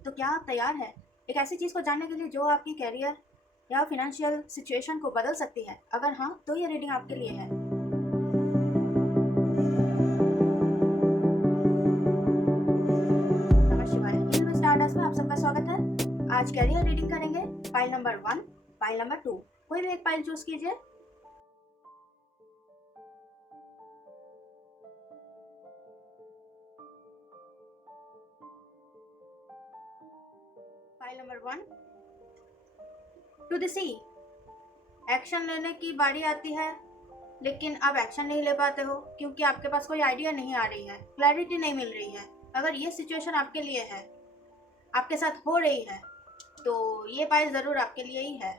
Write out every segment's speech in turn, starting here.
तो क्या आप तैयार हैं एक ऐसी चीज़ को जानने के लिए जो आपकी करियर या फाइनेंशियल सिचुएशन को बदल सकती है? अगर हाँ, तो ये रीडिंग आपके लिए है। नमः शिवाय। हिंदू स्टारडस्ट में आप सबका स्वागत है। आज करियर रीडिंग करेंगे, फाइल नंबर 1, फाइल नंबर 2। कोई भी एक फाइल चूज कीजिए। फाइल नंबर 1, टू द सी। एक्शन लेने की बारी आती है, लेकिन आप एक्शन नहीं ले पाते हो क्योंकि आपके पास कोई आइडिया नहीं आ रही है, क्लैरिटी नहीं मिल रही है। अगर ये सिचुएशन आपके लिए है, आपके साथ हो रही है, तो ये फाइल ज़रूर आपके लिए ही है।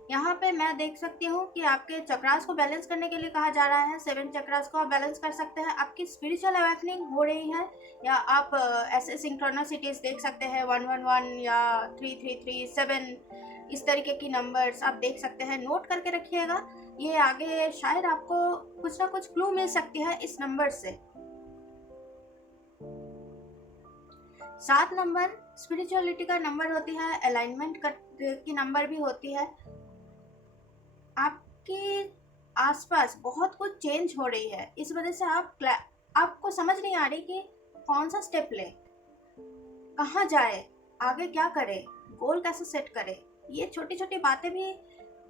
यहाँ पे मैं देख सकती हूँ कि आपके चक्रास को बैलेंस करने के लिए कहा जा रहा है। 7 चक्रास को आप बैलेंस कर सकते हैं। आपकी स्पिरिचुअल अवेकनिंग हो रही है, या आप ऐसे सिंक्रोनिसिटीज देख सकते हैं 111 या 3337, इस तरीके की नंबर्स आप देख सकते हैं। नोट करके रखिएगा, ये आगे शायद आपको कुछ ना कुछ क्लू मिल सकती है इस नंबर से। 7 नंबर स्पिरिचुअलिटी का नंबर होती है, अलाइनमेंट की नंबर भी होती है। आपके आसपास बहुत कुछ चेंज हो रही है, इस वजह से आपको समझ नहीं आ रही कि कौन सा स्टेप ले, कहाँ जाए, आगे क्या करे, गोल कैसे सेट करे। ये छोटी छोटी बातें भी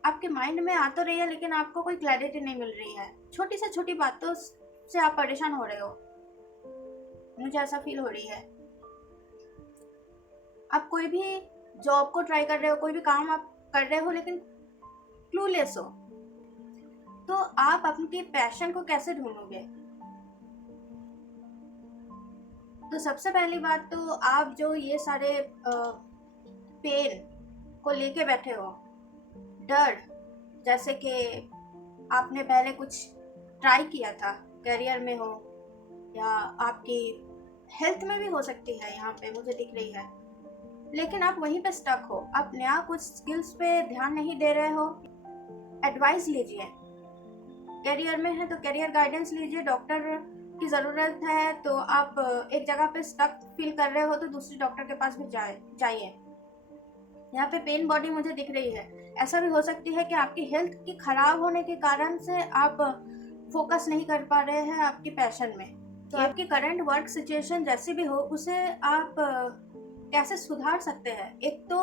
आपके माइंड में आ तो रही है, लेकिन आपको कोई क्लैरिटी नहीं मिल रही है। छोटी से छोटी बातों से आप परेशान हो रहे हो, मुझे ऐसा फील हो रही है। आप कोई भी जॉब को ट्राई कर रहे हो, कोई भी काम आप कर रहे हो, लेकिन क्लूलेस हो, तो आप अपने पैशन को कैसे ढूंढोगे? तो सबसे पहली बात तो आप जो ये सारे पेन को लेके बैठे हो, डर, जैसे कि आपने पहले कुछ ट्राई किया था, करियर में हो या आपकी हेल्थ में भी हो सकती है, यहाँ पे मुझे दिख रही है, लेकिन आप वहीं पे स्टक हो, आप नया कुछ स्किल्स पे ध्यान नहीं दे रहे हो। एडवाइस लीजिए। करियर में है तो करियर गाइडेंस लीजिए। डॉक्टर की ज़रूरत है तो आप एक जगह पे स्टक फील कर रहे हो तो दूसरी डॉक्टर के पास भी जाइए। यहाँ पे पेन बॉडी मुझे दिख रही है। ऐसा भी हो सकती है कि आपकी हेल्थ की खराब होने के कारण से आप फोकस नहीं कर पा रहे हैं आपकी पैशन में। तो आपकी करंट वर्क सिचुएशन जैसी भी हो, उसे आप कैसे सुधार सकते हैं? एक तो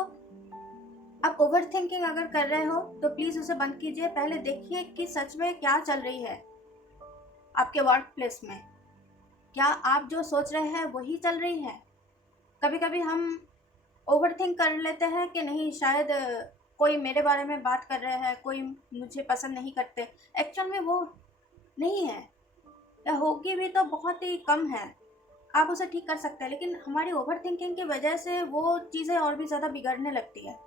आप ओवर थिंकिंग अगर कर रहे हो तो प्लीज उसे बंद कीजिए। पहले देखिए कि सच में क्या चल रही है आपके वर्क प्लेस में। क्या आप जो सोच रहे हैं वही चल रही है? कभी कभी हम ओवर थिंक कर लेते हैं कि नहीं, शायद कोई मेरे बारे में बात कर रहे हैं, कोई मुझे पसंद नहीं करते। एक्चुअल में वो नहीं है, या होगी भी तो बहुत ही कम है। आप उसे ठीक कर सकते हैं, लेकिन हमारी ओवर थिंकिंग की वजह से वो चीज़ें और भी ज़्यादा बिगड़ने लगती है।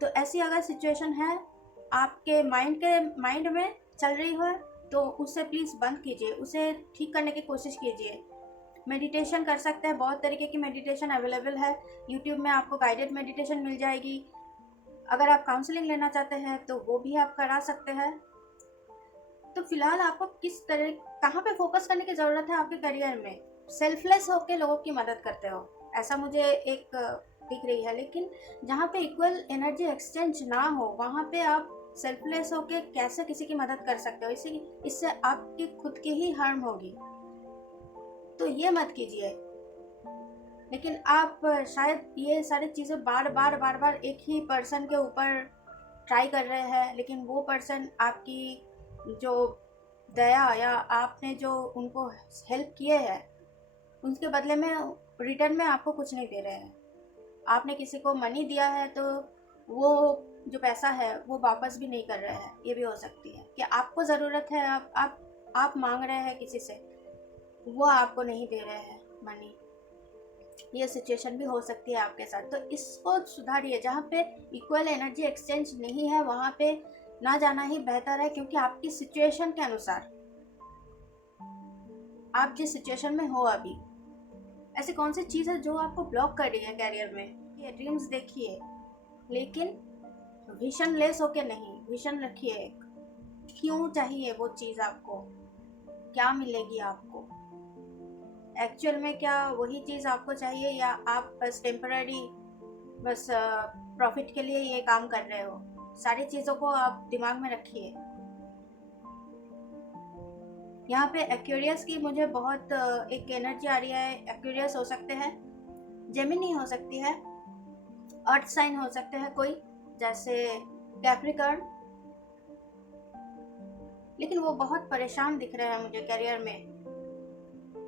तो ऐसी अगर सिचुएशन है आपके माइंड में चल रही हो, तो उसे प्लीज़ बंद कीजिए, उसे ठीक करने की कोशिश कीजिए। मेडिटेशन कर सकते हैं, बहुत तरीके की मेडिटेशन अवेलेबल है। यूट्यूब में आपको गाइडेड मेडिटेशन मिल जाएगी। अगर आप काउंसलिंग लेना चाहते हैं तो वो भी आप करा सकते हैं। तो फिलहाल आपको कहाँ पे फोकस करने की ज़रूरत है आपके करियर में? सेल्फलेस होकर लोगों की मदद करते हो, ऐसा मुझे एक दिख रही है। लेकिन जहाँ पे इक्वल एनर्जी एक्सचेंज ना हो, वहाँ पे आप सेल्फलेस होके कैसे किसी की मदद कर सकते हो? इससे आपकी खुद की ही हार्म होगी, तो ये मत कीजिए। लेकिन आप शायद ये सारी चीज़ें बार बार एक ही पर्सन के ऊपर ट्राई कर रहे हैं, लेकिन वो पर्सन आपकी जो दया या आपने जो उनको हेल्प किए हैं, उनके बदले में रिटर्न में आपको कुछ नहीं दे रहे हैं। आपने किसी को मनी दिया है तो वो जो पैसा है वो वापस भी नहीं कर रहे हैं। ये भी हो सकती है कि आपको ज़रूरत है, आप मांग रहे हैं किसी से, वो आपको नहीं दे रहे हैं मनी। ये सिचुएशन भी हो सकती है आपके साथ, तो इसको सुधारिए। जहाँ पे इक्वल एनर्जी एक्सचेंज नहीं है वहाँ पे ना जाना ही बेहतर है, क्योंकि आपकी सिचुएशन के अनुसार, आप जिस सिचुएशन में हो अभी, ऐसी कौन सी चीज़ है जो आपको ब्लॉक कर रही है करियर में? ये ड्रीम्स देखिए, लेकिन विजन लेस होके नहीं, विजन रखिए। क्यों चाहिए वो चीज़ आपको, क्या मिलेगी आपको? एक्चुअल में क्या वही चीज़ आपको चाहिए, या आप बस टेम्पररी बस प्रॉफिट के लिए ये काम कर रहे हो? सारी चीज़ों को आप दिमाग में रखिए। यहाँ पे एक्वेरियस की मुझे बहुत एक एनर्जी आ रही है। एक्वेरियस हो सकते हैं, जेमिनी हो सकती है, अर्थ साइन हो सकते हैं कोई, जैसे कैप्रिकॉर्न, लेकिन वो बहुत परेशान दिख रहे हैं मुझे करियर में।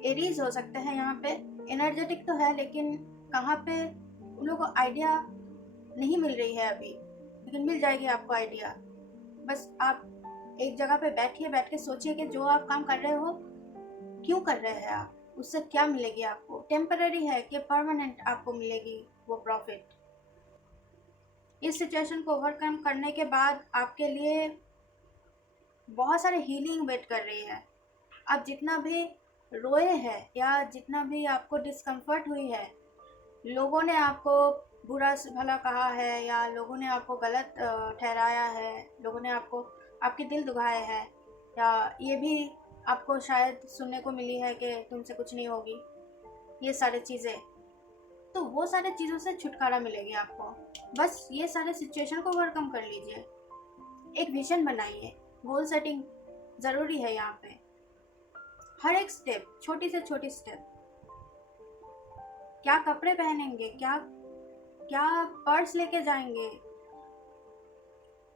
एरीज हो सकते हैं यहाँ पे, एनर्जेटिक तो है लेकिन कहाँ पे उन लोगों को आइडिया नहीं मिल रही है अभी, लेकिन मिल जाएगी आपको आइडिया। बस आप एक जगह पे बैठिए, बैठ के सोचिए कि जो आप काम कर रहे हो क्यों कर रहे हैं आप, उससे क्या मिलेगी आपको, टेम्पररी है कि परमानेंट आपको मिलेगी वो प्रॉफिट। इस सिचुएशन को ओवरकम करने के बाद आपके लिए बहुत सारे हीलिंग वेट कर रही है। आप जितना भी रोए हैं या जितना भी आपको डिस्कम्फर्ट हुई है, लोगों ने आपको बुरा भला कहा है या लोगों ने आपको गलत ठहराया है, लोगों ने आपको आपके दिल दुखाए हैं, या ये भी आपको शायद सुनने को मिली है कि तुमसे कुछ नहीं होगी, ये सारी चीज़ें, तो वो सारे चीज़ों से छुटकारा मिलेगी आपको। बस ये सारे सिचुएशन को ओवरकम कर लीजिए। एक विजन बनाइए, गोल सेटिंग ज़रूरी है यहाँ पे। हर एक स्टेप, छोटी से छोटी स्टेप, क्या कपड़े पहनेंगे, क्या क्या पर्स लेके जाएंगे,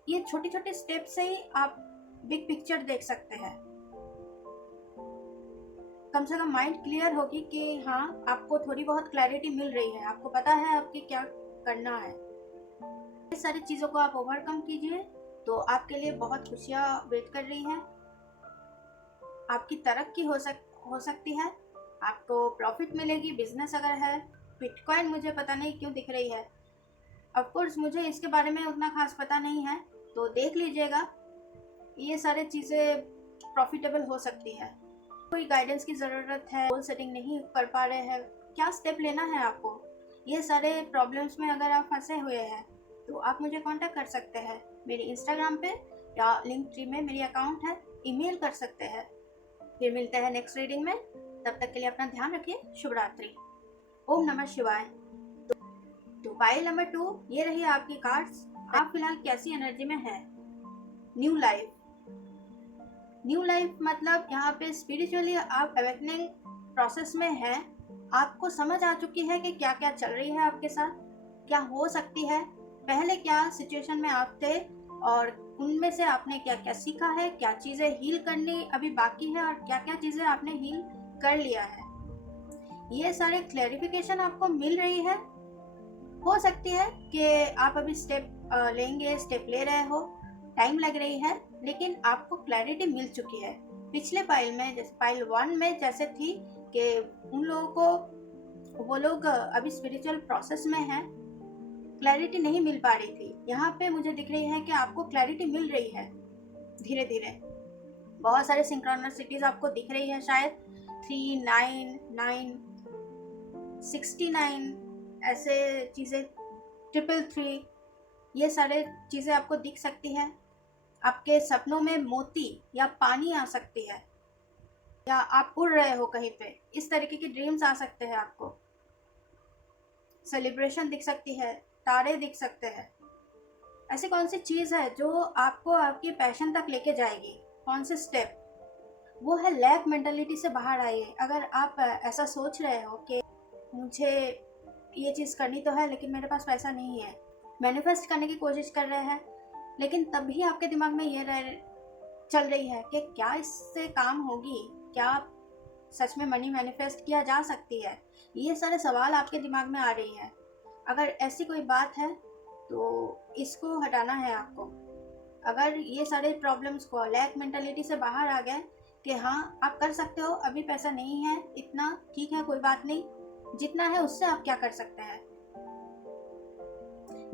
ये छोटी छोटी स्टेप से ही आप बिग पिक्चर देख सकते हैं। कम से कम माइंड क्लियर होगी कि हाँ, आपको थोड़ी बहुत क्लैरिटी मिल रही है, आपको पता है आपकी क्या करना है। इस सारी चीज़ों को आप ओवरकम कीजिए तो आपके लिए बहुत खुशियाँ वेट कर रही हैं। आपकी तरक्की हो सकती है, आपको प्रॉफिट मिलेगी। बिजनेस अगर है, बिटकॉइन मुझे पता नहीं क्यों दिख रही है, ऑफ कोर्स मुझे इसके बारे में उतना खास पता नहीं है, तो देख लीजिएगा। ये सारे चीज़ें प्रॉफिटेबल हो सकती है। कोई गाइडेंस की ज़रूरत है, गोल सेटिंग नहीं कर पा रहे हैं, क्या स्टेप लेना है आपको, ये सारे प्रॉब्लम्स में अगर आप फंसे हुए हैं तो आप मुझे कांटेक्ट कर सकते हैं मेरी इंस्टाग्राम पे, या लिंक ट्री में मेरी अकाउंट है, ईमेल कर सकते हैं। फिर मिलते हैं नेक्स्ट रीडिंग में, तब तक के लिए अपना ध्यान रखिए। शुभ रात्रि। ओम नमः शिवाय। तो पाइल नंबर 2 ये रही आपकी कार्ड्स। आप फिलहाल कैसी एनर्जी में है? New life. न्यू लाइफ मतलब यहाँ पे स्पिरिचुअली आप अवेकनिंग प्रोसेस में है। आपको समझ आ चुकी है कि क्या क्या चल रही है आपके साथ, क्या हो सकती है, पहले क्या सिचुएशन में आप थे और उनमें से आपने क्या क्या सीखा है, क्या चीज़ें हील करनी अभी बाकी है और क्या क्या चीज़ें आपने हील कर लिया है। ये सारे क्लैरिफिकेशन आपको मिल रही है। हो सकती है कि आप अभी स्टेप लेंगे, स्टेप ले रहे हो, टाइम लग रही है, लेकिन आपको क्लैरिटी मिल चुकी है। पिछले पाइल में, जैसे पाइल 1 में जैसे थी कि उन लोगों को, वो लोग अभी स्पिरिचुअल प्रोसेस में हैं, क्लैरिटी नहीं मिल पा रही थी। यहाँ पे मुझे दिख रही है कि आपको क्लैरिटी मिल रही है धीरे धीरे। बहुत सारे सिंक्रोनिसिटीज आपको दिख रही है, शायद 3, 9, 9, 69 ऐसे चीज़ें, 333, ये सारे चीज़ें आपको दिख सकती है। आपके सपनों में मोती या पानी आ सकती है, या आप उड़ रहे हो कहीं पे, इस तरीके की ड्रीम्स आ सकते हैं आपको। सेलिब्रेशन दिख सकती है, तारे दिख सकते हैं। ऐसी कौन सी चीज़ है जो आपको आपकी पैशन तक लेके जाएगी? कौन से स्टेप? वो है लैक मेंटालिटी से बाहर आइए। अगर आप ऐसा सोच रहे हो कि मुझे ये चीज़ करनी तो है लेकिन मेरे पास पैसा नहीं है, मैनिफेस्ट करने की कोशिश कर रहे हैं, लेकिन तब भी आपके दिमाग में ये चल रही है कि क्या इससे काम होगी, क्या सच में मनी मैनिफेस्ट किया जा सकती है, ये सारे सवाल आपके दिमाग में आ रही है। अगर ऐसी कोई बात है तो इसको हटाना है आपको। अगर ये सारे प्रॉब्लम्स को, लैक मेंटालिटी से बाहर आ गए कि हाँ आप कर सकते हो, अभी पैसा नहीं है इतना, ठीक है कोई बात नहीं, जितना है उससे आप क्या कर सकते हैं।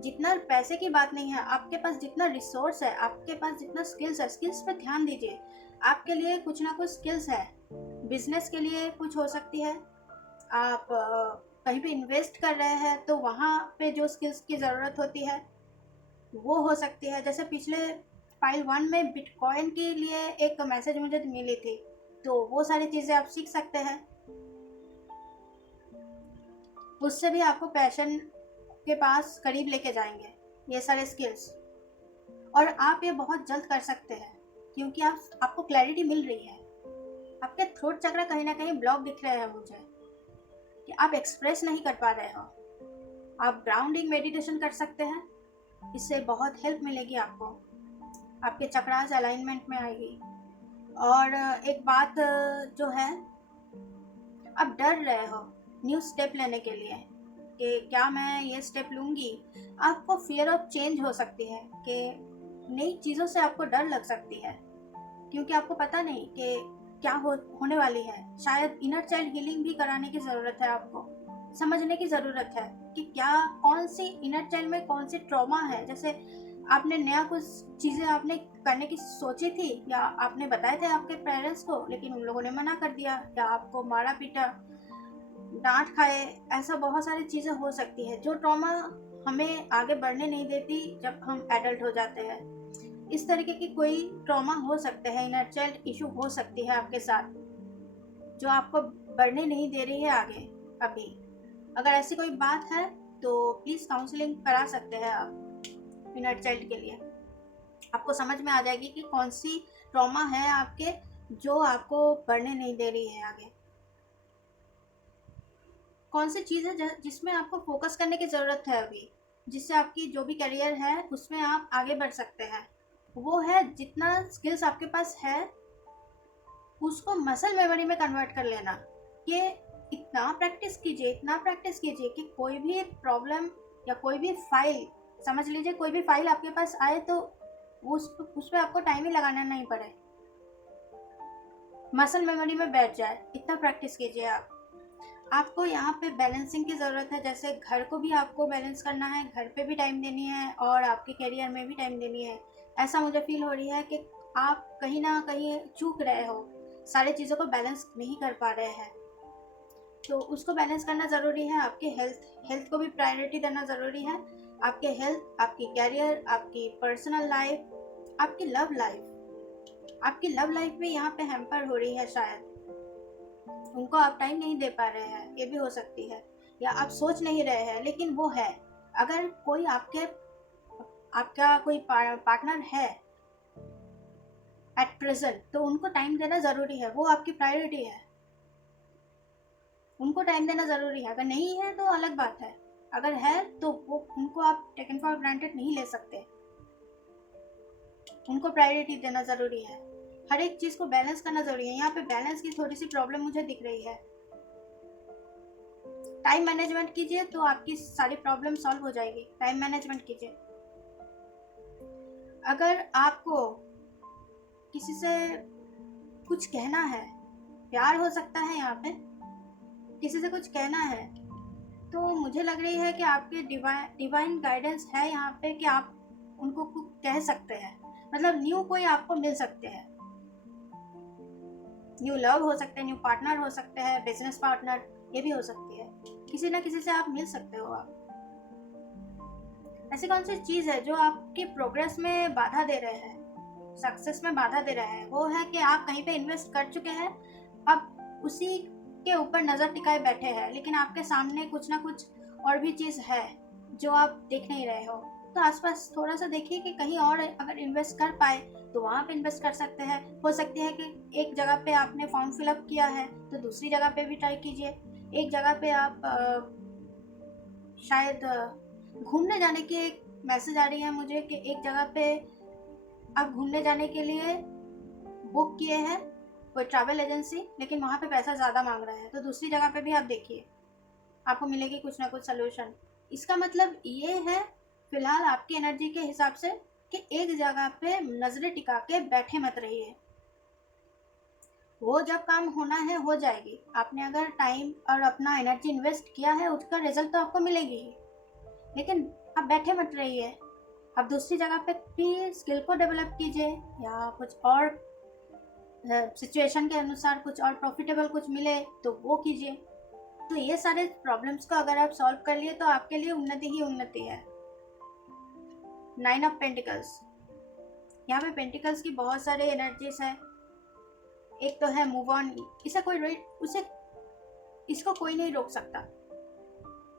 जितना पैसे की बात नहीं है, आपके पास जितना रिसोर्स है, आपके पास जितना स्किल्स है, स्किल्स पे ध्यान दीजिए। आपके लिए कुछ ना कुछ स्किल्स है, बिजनेस के लिए कुछ हो सकती है, आप कहीं पे इन्वेस्ट कर रहे हैं तो वहाँ पे जो स्किल्स की ज़रूरत होती है वो हो सकती है। जैसे पिछले पाइल 1 में बिटकॉइन के लिए एक मैसेज मुझे मिली थी, तो वो सारी चीज़ें आप सीख सकते हैं। उससे भी आपको पैशन के पास करीब लेके जाएंगे ये सारे स्किल्स। और आप ये बहुत जल्द कर सकते हैं क्योंकि आपको क्लैरिटी मिल रही है। आपके थ्रोट चक्र कहीं ना कहीं ब्लॉक दिख रहे हैं मुझे कि आप एक्सप्रेस नहीं कर पा रहे हो। आप ग्राउंडिंग मेडिटेशन कर सकते हैं, इससे बहुत हेल्प मिलेगी आपको, आपके चक्रास अलाइनमेंट में आएगी। और एक बात जो है, आप डर रहे हो न्यू स्टेप लेने के लिए कि क्या मैं ये स्टेप लूँगी। आपको फियर ऑफ चेंज हो सकती है कि नई चीज़ों से आपको डर लग सकती है क्योंकि आपको पता नहीं कि क्या होने वाली है। शायद इनर चाइल्ड हीलिंग भी कराने की ज़रूरत है, आपको समझने की ज़रूरत है कि क्या कौन सी इनर चाइल्ड में कौन सी ट्रॉमा है। जैसे आपने नया कुछ चीज़ें आपने करने की सोची थी या आपने बताए थे आपके पेरेंट्स को, लेकिन उन लोगों ने मना कर दिया या आपको मारा पीटा, डांट खाए। ऐसा बहुत सारी चीज़ें हो सकती है जो ट्रॉमा हमें आगे बढ़ने नहीं देती जब हम एडल्ट हो जाते हैं। इस तरीके की कोई ट्रॉमा हो सकते हैं, इनर चाइल्ड इशू हो सकती है आपके साथ जो आपको बढ़ने नहीं दे रही है आगे अभी। अगर ऐसी कोई बात है तो प्लीज़ काउंसलिंग करा सकते हैं आप इनर चाइल्ड के लिए। आपको समझ में आ जाएगी कि कौन सी ट्रॉमा है आपके जो आपको बढ़ने नहीं दे रही है आगे। कौन सी चीज़ है जिसमें आपको फोकस करने की ज़रूरत है अभी, जिससे आपकी जो भी करियर है उसमें आप आगे बढ़ सकते हैं। वो है जितना स्किल्स आपके पास है उसको मसल मेमोरी में कन्वर्ट कर लेना। कि इतना प्रैक्टिस कीजिए, इतना प्रैक्टिस कीजिए कि कोई भी प्रॉब्लम या कोई भी फाइल, समझ लीजिए कोई भी फाइल आपके पास आए तो उस पर आपको टाइम ही लगाना नहीं पड़े, मसल मेमोरी में बैठ जाए। इतना प्रैक्टिस कीजिए आप। आपको यहाँ पे बैलेंसिंग की ज़रूरत है। जैसे घर को भी आपको बैलेंस करना है, घर पे भी टाइम देनी है और आपके करियर में भी टाइम देनी है। ऐसा मुझे फील हो रही है कि आप कहीं ना कहीं चूक रहे हो, सारी चीज़ों को बैलेंस नहीं कर पा रहे हैं। तो उसको बैलेंस करना ज़रूरी है। आपके हेल्थ को भी प्रायोरिटी देना ज़रूरी है। आपके हेल्थ, आपकी कैरियर, आपकी पर्सनल लाइफ, आपकी लव लाइफ भी यहाँ पे हैम्पर हो रही है। शायद उनको आप टाइम नहीं दे पा रहे हैं, ये भी हो सकती है, या आप सोच नहीं रहे हैं, लेकिन वो है। अगर कोई आपका कोई पार्टनर है एट प्रेजेंट तो उनको टाइम देना ज़रूरी है, वो आपकी प्रायोरिटी है, उनको टाइम देना ज़रूरी है। अगर नहीं है तो अलग बात है, अगर है तो वो उनको आप टेकन फॉर ग्रांटेड नहीं ले सकते, उनको प्रायोरिटी देना ज़रूरी है। हर एक चीज़ को बैलेंस करना ज़रूरी है। यहाँ पे बैलेंस की थोड़ी सी प्रॉब्लम मुझे दिख रही है। टाइम मैनेजमेंट कीजिए तो आपकी सारी प्रॉब्लम सॉल्व हो जाएगी। टाइम मैनेजमेंट कीजिए। अगर आपको किसी से कुछ कहना है, प्यार हो सकता है, यहाँ पे किसी से कुछ कहना है, तो मुझे लग रही है कि आपके डिवाइन गाइडेंस है यहाँ पे कि आप उनको कुछ कह सकते हैं। मतलब न्यू कोई आपको मिल सकते हैं, न्यू लव हो सकते हैं, न्यू पार्टनर हो सकते हैं, बिजनेस पार्टनर, ये भी हो सकती है। किसी ना किसी से आप मिल सकते हो। आप ऐसी कौन सी चीज़ है जो आपकी प्रोग्रेस में बाधा दे रहे हैं, सक्सेस में बाधा दे रहे हैं? वो है कि आप कहीं पे इन्वेस्ट कर चुके हैं, अब उसी के ऊपर नज़र टिकाए बैठे हैं, लेकिन आपके सामने कुछ ना कुछ और भी चीज़ है जो आप देख नहीं रहे हो। तो आसपास थोड़ा सा देखिए कि कहीं और अगर इन्वेस्ट कर पाए तो वहाँ पे इन्वेस्ट कर सकते हैं। हो सकती है कि एक जगह पे आपने फॉर्म फिलअप किया है तो दूसरी जगह पे भी ट्राई कीजिए। एक जगह पे आप शायद घूमने जाने की एक मैसेज आ रही है मुझे कि एक जगह पे आप घूमने जाने के लिए बुक किए हैं कोई ट्रैवल एजेंसी, लेकिन वहाँ पे पैसा ज़्यादा मांग रहा है, तो दूसरी जगह पे भी आप देखिए, आपको मिलेगी कुछ ना कुछ सोल्यूशन। इसका मतलब ये है फिलहाल आपकी एनर्जी के हिसाब से कि एक जगह पे नजरें टिका के बैठे मत रहिए। वो जब काम होना है हो जाएगी। आपने अगर टाइम और अपना एनर्जी इन्वेस्ट किया है उसका रिजल्ट तो आपको मिलेगी ही, लेकिन आप बैठे मत रहिए। आप दूसरी जगह पे भी स्किल को डेवलप कीजिए या कुछ और सिचुएशन के अनुसार कुछ और प्रॉफिटेबल कुछ मिले तो वो कीजिए। तो ये सारे प्रॉब्लम्स को अगर आप सॉल्व कर लिए तो आपके लिए उन्नति ही उन्नति है। 9 ऑफ पेंटिकल्स, यहाँ पे पेंटिकल्स की बहुत सारे एनर्जीज है। एक तो है मूव ऑन, इसको कोई नहीं रोक सकता।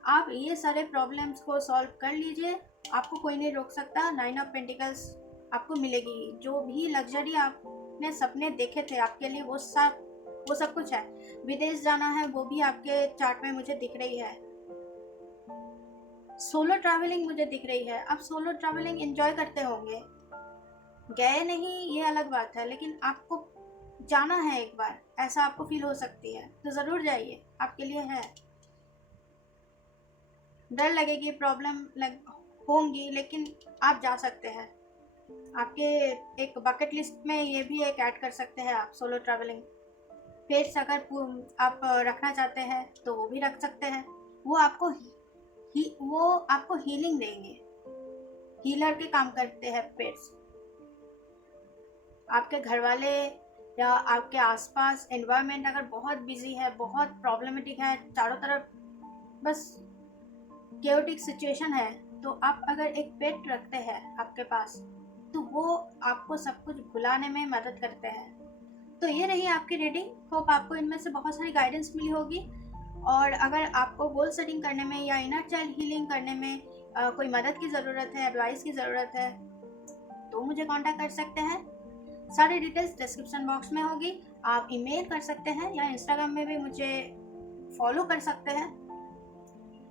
आप ये सारे प्रॉब्लम्स को सॉल्व कर लीजिए, आपको कोई नहीं रोक सकता। 9 ऑफ पेंटिकल्स आपको मिलेगी। जो भी लग्जरी आपने सपने देखे थे आपके लिए वो सब कुछ है। विदेश जाना है वो भी आपके चार्ट में मुझे दिख रही है। सोलो ट्रैवलिंग मुझे दिख रही है। आप सोलो ट्रैवलिंग एंजॉय करते होंगे, गए नहीं ये अलग बात है, लेकिन आपको जाना है एक बार, ऐसा आपको फील हो सकती है तो ज़रूर जाइए, आपके लिए है। डर लगेगी, प्रॉब्लम होंगी, लेकिन आप जा सकते हैं। आपके एक बकेट लिस्ट में ये भी एक ऐड कर सकते हैं आप, सोलो ट्रैवलिंग। पेट्स अगर आप रखना चाहते हैं तो वो भी रख सकते हैं। वो आपको हीलिंग देंगे, हीलर के काम करते हैं पेट्स। आपके घर वाले या आपके आसपास एनवायरनमेंट अगर बहुत बिजी है, बहुत प्रॉब्लमेटिक है, चारों तरफ बस केओटिक सिचुएशन है, तो आप अगर एक पेट रखते हैं आपके पास तो वो आपको सब कुछ भुलाने में मदद करते हैं। तो ये रही आपकी रीडिंग। होप आपको इनमें से बहुत सारी गाइडेंस मिली होगी। और अगर आपको गोल सेटिंग करने में या इनर चाइल्ड हीलिंग करने में कोई मदद की ज़रूरत है, एडवाइस की ज़रूरत है, तो मुझे कांटेक्ट कर सकते हैं। सारी डिटेल्स डिस्क्रिप्शन बॉक्स में होगी। आप ईमेल कर सकते हैं या इंस्टाग्राम में भी मुझे फॉलो कर सकते हैं।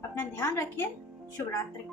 अपना ध्यान रखिए। शुभ रात्रि।